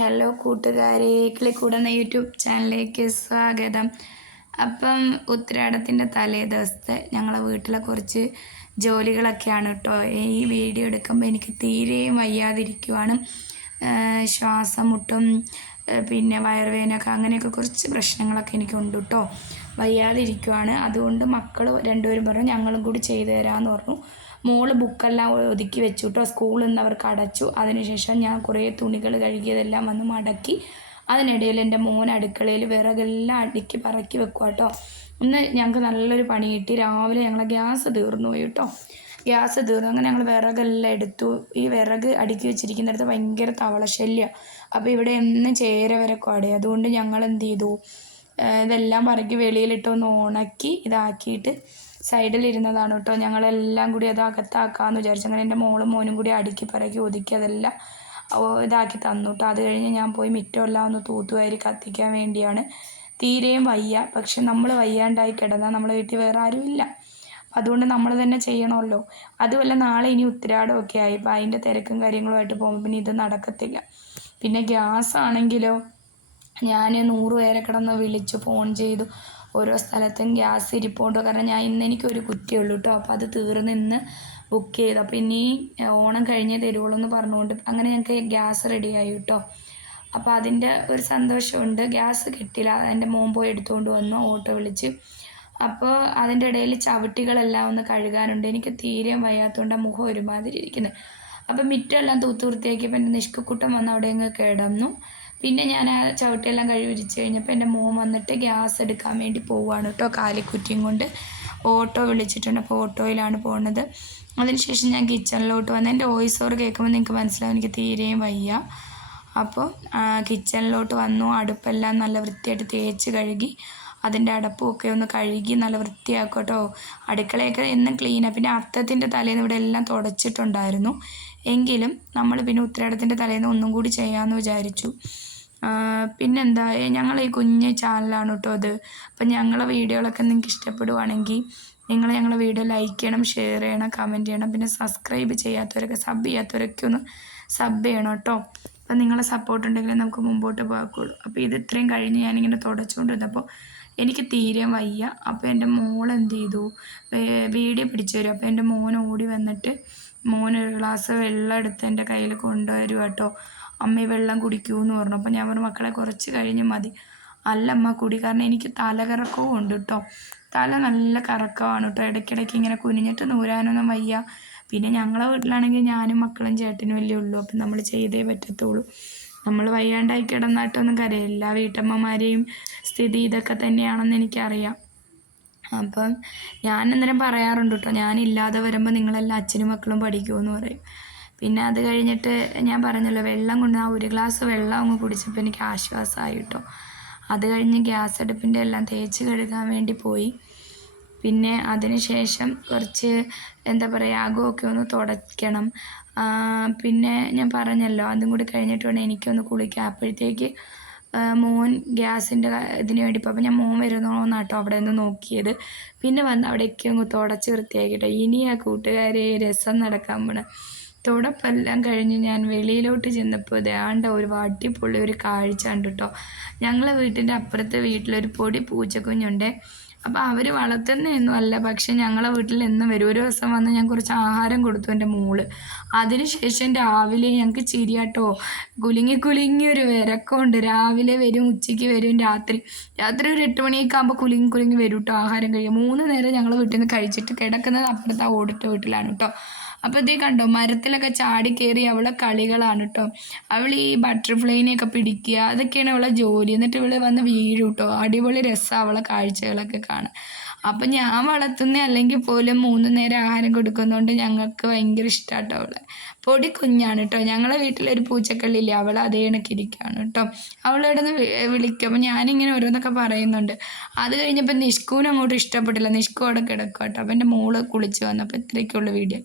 Hello കൂട്ടുകാരെ, കിളിക്കൂടുന്ന YouTube ചാനലിലേക്ക് സ്വാഗതം. അപ്പം ഉത്രാടത്തിൻ്റെ തലേ ദിവസത്തെ ഞങ്ങളെ വീട്ടിലെ കുറച്ച് ജോലികളൊക്കെയാണ് കേട്ടോ. ഈ വീഡിയോ എടുക്കുമ്പോൾ എനിക്ക് തീരെയും വയ്യാതിരിക്കുവാണ്. ശ്വാസം മുട്ടും, പിന്നെ വയറുവേദനയൊക്കെ, അങ്ങനെയൊക്കെ കുറച്ച് പ്രശ്നങ്ങളൊക്കെ എനിക്കുണ്ട് കേട്ടോ. വയ്യാതിരിക്കുവാണ്. അതുകൊണ്ട് മക്കൾ രണ്ടുപേരും പറഞ്ഞു ഞങ്ങളും കൂടി ചെയ്തു തരാമെന്ന് പറഞ്ഞു. മോള് ബുക്കെല്ലാം ഒതുക്കി വെച്ചു കേട്ടോ. സ്കൂളിൽ നിന്ന് അവർക്ക് അടച്ചു. അതിനുശേഷം ഞാൻ കുറേ തുണികൾ കഴുകിയതെല്ലാം വന്ന് മടക്കി. അതിനിടയിൽ എൻ്റെ മോൻ അടുക്കളയിൽ വിറകെല്ലാം അടുക്കി പറക്കി വെക്കുക കേട്ടോ. ഇന്ന് ഞങ്ങൾക്ക് നല്ലൊരു പണി കിട്ടി. രാവിലെ ഞങ്ങളെ ഗ്യാസ് തീർന്നു പോയി കേട്ടോ. ഗ്യാസ് തീർന്നു. അങ്ങനെ ഞങ്ങൾ വിറകെല്ലാം എടുത്തു. ഈ വിറക് അടുക്കി വെച്ചിരിക്കുന്നിടത്ത് ഭയങ്കര തവളശല്യമാണ്. അപ്പോൾ ഇവിടെ എന്നും ചേര വരക്കും അടയും. അതുകൊണ്ട് ഞങ്ങൾ എന്ത് ചെയ്തു, ഇതെല്ലാം പറക്കി വെളിയിലിട്ടൊന്ന് ഉണക്കി ഇതാക്കിയിട്ട് സൈഡിലിരുന്നതാണ് കേട്ടോ. ഞങ്ങളെല്ലാം കൂടി അത് അകത്താക്കാമെന്ന് വിചാരിച്ചു. അങ്ങനെ എൻ്റെ മോളും മോനും കൂടി അടുക്കി പറക്കി ഒതുക്കി അതെല്ലാം ഇതാക്കി തന്നു കേട്ടോ. അത് കഴിഞ്ഞ് ഞാൻ പോയി മിറ്റമെല്ലാം ഒന്ന് തൂത്തുവാരി കത്തിക്കാൻ വേണ്ടിയാണ്. തീരെയും വയ്യ. പക്ഷെ നമ്മൾ വയ്യാണ്ടായി കിടന്നാൽ നമ്മളെ വീട്ടിൽ വേറെ ആരുമില്ല. അതുകൊണ്ട് നമ്മൾ തന്നെ ചെയ്യണമല്ലോ. അതുമല്ല നാളെ ഇനി ഉത്തരാടമൊക്കെ ആയി. അപ്പോൾ അതിൻ്റെ തിരക്കും കാര്യങ്ങളുമായിട്ട് പോകുമ്പോൾ പിന്നെ ഇത് നടക്കത്തില്ല. പിന്നെ ഗ്യാസ് ആണെങ്കിലോ, ഞാൻ 100 പേരെ കിടന്ന് വിളിച്ചു ഫോൺ ചെയ്തു. ഓരോ സ്ഥലത്തും ഗ്യാസ് ഇരിപ്പുണ്ടോ, കാരണം ഞാൻ എനിക്കൊരു കുറ്റിയുള്ളൂ കേട്ടോ. അപ്പോൾ അത് തീർന്ന് ഇന്ന് ബുക്ക് ചെയ്തു. അപ്പോൾ ഇനി ഓണം കഴിഞ്ഞേ തരുള്ളൂ എന്ന് പറഞ്ഞുകൊണ്ട് അങ്ങനെ ഞങ്ങൾക്ക് ഗ്യാസ് റെഡിയായി കേട്ടോ. അപ്പോൾ അതിൻ്റെ ഒരു സന്തോഷമുണ്ട്. ഗ്യാസ് കിട്ടില്ല. എൻ്റെ മോൻ പോയി എടുത്തുകൊണ്ട് വന്നു, ഓട്ടോ വിളിച്ച്. അപ്പോൾ അതിൻ്റെ ഇടയിൽ ചവിട്ടികളെല്ലാം ഒന്ന് കഴുകാനുണ്ട്. എനിക്ക് തീരെയും വയ്യാത്തതുകൊണ്ട് മുഖം ഒരുമാതിരി ഇരിക്കുന്നത്. അപ്പം മിറ്റമെല്ലാം തൂത്ത് വൃത്തിയാക്കിയപ്പോൾ എൻ്റെ നിഷ്കുക്കുട്ടൻ വന്ന് അവിടെ അങ്ങ് കിടന്നു. പിന്നെ ഞാൻ ആ ചവിട്ടിയെല്ലാം കഴുകി വിരിച്ച് കഴിഞ്ഞപ്പോൾ എൻ്റെ മോൻ വന്നിട്ട് ഗ്യാസ് എടുക്കാൻ വേണ്ടി പോവുകയാണ് കേട്ടോ. കാലിക്കുറ്റിയും കൊണ്ട് ഓട്ടോ വിളിച്ചിട്ടുണ്ട്. അപ്പോൾ ഓട്ടോയിലാണ് പോകുന്നത്. അതിനുശേഷം ഞാൻ കിച്ചണിലോട്ട് വന്ന് എൻ്റെ വോയിസ് ഓവർ കേൾക്കുമ്പോൾ നിങ്ങൾക്ക് മനസ്സിലാവും എനിക്ക് തീരെയും വയ്യ. അപ്പോൾ കിച്ചണിലോട്ട് വന്നു. അടുപ്പെല്ലാം നല്ല വൃത്തിയായിട്ട് തേച്ച് കഴുകി അതിൻ്റെ അടപ്പുമൊക്കെ ഒന്ന് കഴുകി നല്ല വൃത്തിയാക്കും കേട്ടോ. അടുക്കളയൊക്കെ എന്നും ക്ലീനാണ്. പിന്നെ അത്തത്തിൻ്റെ തലേന്ന് ഇവിടെ എല്ലാം തുടച്ചിട്ടുണ്ടായിരുന്നു. എങ്കിലും നമ്മൾ പിന്നെ ഉത്രാടത്തിൻ്റെ തലേന്ന് ഒന്നും കൂടി ചെയ്യാമെന്ന് വിചാരിച്ചു. പിന്നെന്താ, ഞങ്ങൾ ഈ കുഞ്ഞ് ചാനലാണ് കേട്ടോ അത്. അപ്പം ഞങ്ങളെ വീഡിയോകളൊക്കെ നിങ്ങൾക്ക് ഇഷ്ടപ്പെടുവാണെങ്കിൽ നിങ്ങൾ ഞങ്ങളെ വീഡിയോ ലൈക്ക് ചെയ്യണം, ഷെയർ ചെയ്യണം, കമൻറ്റ് ചെയ്യണം. പിന്നെ സബ്സ്ക്രൈബ് ചെയ്യാത്തവരൊക്കെ, സബ് ചെയ്യാത്തവരൊക്കെ ഒന്ന് സബ് ചെയ്യണം കേട്ടോ. അപ്പം നിങ്ങളെ സപ്പോർട്ട് ഉണ്ടെങ്കിൽ നമുക്ക് മുമ്പോട്ട് പോകാക്കുള്ളൂ. അപ്പോൾ ഇത് ഇത്രയും കഴിഞ്ഞ് ഞാനിങ്ങനെ തുടച്ചുകൊണ്ടിരുന്നപ്പോൾ എനിക്ക് തീരെ വയ്യ. അപ്പോൾ എൻ്റെ മോൾ എന്ത് ചെയ്തു, വീഡിയോ പിടിച്ചു തരും. അപ്പോൾ എൻ്റെ മോൻ ഓടി വന്നിട്ട് ഒരു ഗ്ലാസ് വെള്ളം എടുത്ത് എൻ്റെ കയ്യിൽ കൊണ്ടുവരും കേട്ടോ. അമ്മ വെള്ളം കുടിക്കൂ എന്ന് പറഞ്ഞു. അപ്പോൾ ഞാൻ പറഞ്ഞു മക്കളെ കുറച്ച് കഴിഞ്ഞ് മതി. അല്ലമ്മ കുടി, കാരണം എനിക്ക് തലകറക്കവും ഉണ്ട് കേട്ടോ. തല നല്ല കറക്കമാണ് കേട്ടോ. ഇടയ്ക്കിടയ്ക്ക് ഇങ്ങനെ കുനിഞ്ഞിട്ട് നൂരാനൊന്നും വയ്യ. പിന്നെ ഞങ്ങളെ വീട്ടിലാണെങ്കിൽ ഞാനും മക്കളും ചേട്ടനും അല്ലേ ഉള്ളൂ. അപ്പം നമ്മൾ ചെയ്തേ പറ്റത്തുള്ളൂ. നമ്മൾ വയ്യാണ്ടായി കിടന്നിട്ടൊന്നും കരയില്ല. വീട്ടമ്മമാരെയും സ്ഥിതി ഇതൊക്കെ തന്നെയാണെന്ന് എനിക്കറിയാം. അപ്പം ഞാൻ അന്നേരം പറയാറുണ്ട് കേട്ടോ, ഞാനില്ലാതെ വരുമ്പോൾ നിങ്ങളെല്ലാം അച്ഛനും മക്കളും പഠിക്കുമെന്ന് പറയും. പിന്നെ അത് കഴിഞ്ഞിട്ട് ഞാൻ പറഞ്ഞല്ലോ, വെള്ളം കൊണ്ട് ആ ഒരു ഗ്ലാസ് വെള്ളം അങ്ങ് കുടിച്ചപ്പോൾ എനിക്ക് ആശ്വാസമായി കേട്ടോ. അത് കഴിഞ്ഞ് ഗ്യാസ് അടുപ്പിൻ്റെ എല്ലാം തേച്ച് കഴുകാൻ വേണ്ടി പോയി. പിന്നെ അതിന് ശേഷം കുറച്ച് എന്താ പറയുക, അകമൊക്കെ ഒന്ന് തുടയ്ക്കണം. പിന്നെ ഞാൻ പറഞ്ഞല്ലോ, അതും കൂടി കഴിഞ്ഞിട്ട് വേണം എനിക്കൊന്ന് കുളിക്കാം. അപ്പോഴത്തേക്ക് മോൻ ഗ്യാസിൻ്റെ ഇതിന് വേണ്ടി പോയപ്പോൾ ഞാൻ മോൻ വരുന്നോന്നാട്ടോ അവിടെ നിന്ന് നോക്കിയത്. പിന്നെ വന്ന് അവിടേക്ക് അങ്ങ് തുടച്ച് വൃത്തിയാക്കിട്ടോ. ഇനി ആ കൂട്ടുകാരെ രസം നടക്കാൻ പോണ തുടപ്പെല്ലാം കഴിഞ്ഞ് ഞാൻ വെളിയിലോട്ട് ചെന്നപ്പോൾ ദേണ്ട ഒരു അടിപൊളി ഒരു കാഴ്ച ഉണ്ട് കേട്ടോ. ഞങ്ങളെ വീട്ടിൻ്റെ അപ്പുറത്തെ വീട്ടിലൊരു പൊടി പൂച്ചക്കുഞ്ഞുണ്ട്. അപ്പോൾ അവർ വളർത്തുന്നതൊന്നും അല്ല, പക്ഷെ ഞങ്ങളെ വീട്ടിൽ എന്നും വരും. ഒരു ദിവസം വന്ന് ഞാൻ കുറച്ച് ആഹാരം കൊടുത്തു എൻ്റെ മോള്. അതിനുശേഷം രാവിലെ ഞങ്ങൾക്ക് ചിരിയാട്ടോ. കുലുങ്ങി ഒരു വിരക്കമുണ്ട്. രാവിലെ വരും, ഉച്ചയ്ക്ക് വരും, രാത്രി ഒരു 8 മണിയൊക്കെ ആകുമ്പോൾ കുലുങ്ങി വരും കേട്ടോ. ആഹാരം കഴിയും. 3 നേരം ഞങ്ങൾ വീട്ടിൽ നിന്ന് കഴിച്ചിട്ട് കിടക്കുന്നത് അപ്പുറത്തെ ആ ഓടിട്ട വീട്ടിലാണ് കേട്ടോ. അപ്പോൾ ഇതേ കണ്ടോ, മരത്തിലൊക്കെ ചാടി കയറി അവളെ കളികളാണ് കേട്ടോ. അവൾ ഈ ബട്ടർഫ്ലൈനെയൊക്കെ പിടിക്കുക, അതൊക്കെയാണ് അവളെ ജോലി. എന്നിട്ട് ഇവൾ വന്ന് വീഴും കേട്ടോ. അടിപൊളി രസമാണ് അവളെ കാഴ്ചകളൊക്കെ കാണാൻ. അപ്പം ഞാൻ വളർത്തുന്ന അല്ലെങ്കിൽ പോലും 3 നേരം ആഹാരം കൊടുക്കുന്നതുകൊണ്ട് ഞങ്ങൾക്ക് ഭയങ്കര ഇഷ്ടമാട്ടോ അവളെ. പൊടി കുഞ്ഞാണ് കേട്ടോ. ഞങ്ങളെ വീട്ടിലൊരു പൂച്ചക്കള്ളിയില്ലേ, അവൾ അതേ കണക്കിരിക്കുകയാണ് കേട്ടോ. അവളിവിടെ നിന്ന് വിളിക്കും. അപ്പം ഞാനിങ്ങനെ ഓരോന്നൊക്കെ പറയുന്നുണ്ട്. അത് കഴിഞ്ഞപ്പോൾ നിഷ്കുവിന് അങ്ങോട്ട് ഇഷ്ടപ്പെട്ടില്ല. നിഷ്കു അവിടെ കിടക്കുക കേട്ടോ. അപ്പം എൻ്റെ മോള് കുളിച്ച് വന്നപ്പോൾ ഇത്രയൊക്കെയുള്ള വീഡിയോ.